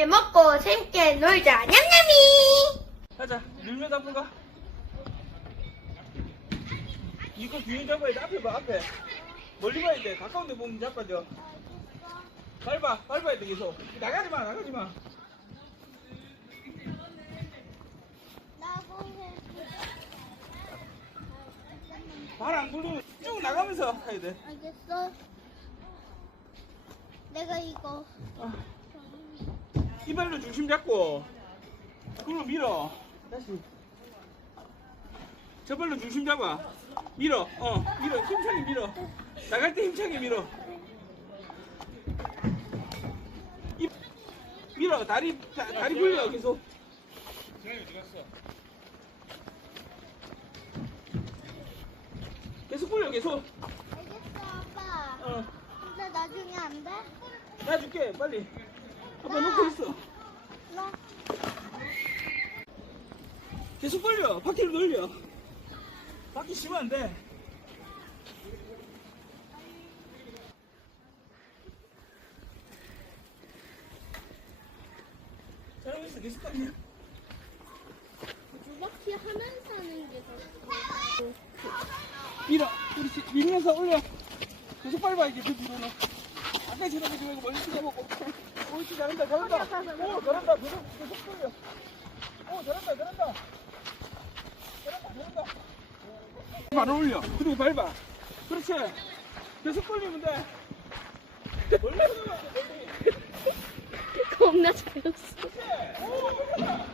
맛있게 먹고 재밌게 놀자. 냠냠이. 가자. 밀면 잡고 가. 이거 균형 잡아야 돼 앞에 봐 앞에. 멀리 봐야 돼. 가까운 데 보면 잡아줘 밟아 밟아야 돼 계속. 나가지 마 나가지 마. 발안 굴리면 쭉 나가면서 가야 돼. 알겠어. 내가 이거. 아. 이발로 중심 잡고. 그리고 밀어. 다시 저 발로 중심 잡아. 밀어. 어 밀어. 힘차게 밀어. 나갈 때 힘차게 밀어. 이, 밀어. 다리 다, 다리 굴려 계속. 계속 굴려 계속. 알겠어 아빠. 어. 근데 나중에 안 돼? 놔줄게 빨리 아빠 놓고 있어. 나 계속 벌려. 바퀴를 돌려. 바퀴 쉬면 안 돼. 잘하고 있어 계속 빨려 두 바퀴 하면서 하는 게 더. 밀어. 그렇지 밀면서 올려. 계속 밟아 이제 그 뒤로는. 아까처럼 하지 말고 멀리 쳐다보고 옳지 잘한다. 잘한다. 오 잘한다. 계속 계속 돌려. 오 잘한다. 잘한다. 잘한다. 잘한다. 바로 올려. 그리고 밟아 그렇지. 계속 돌리면 돼. 멀리 쳐다봐 겁나 잘했어. 오, 잘한다.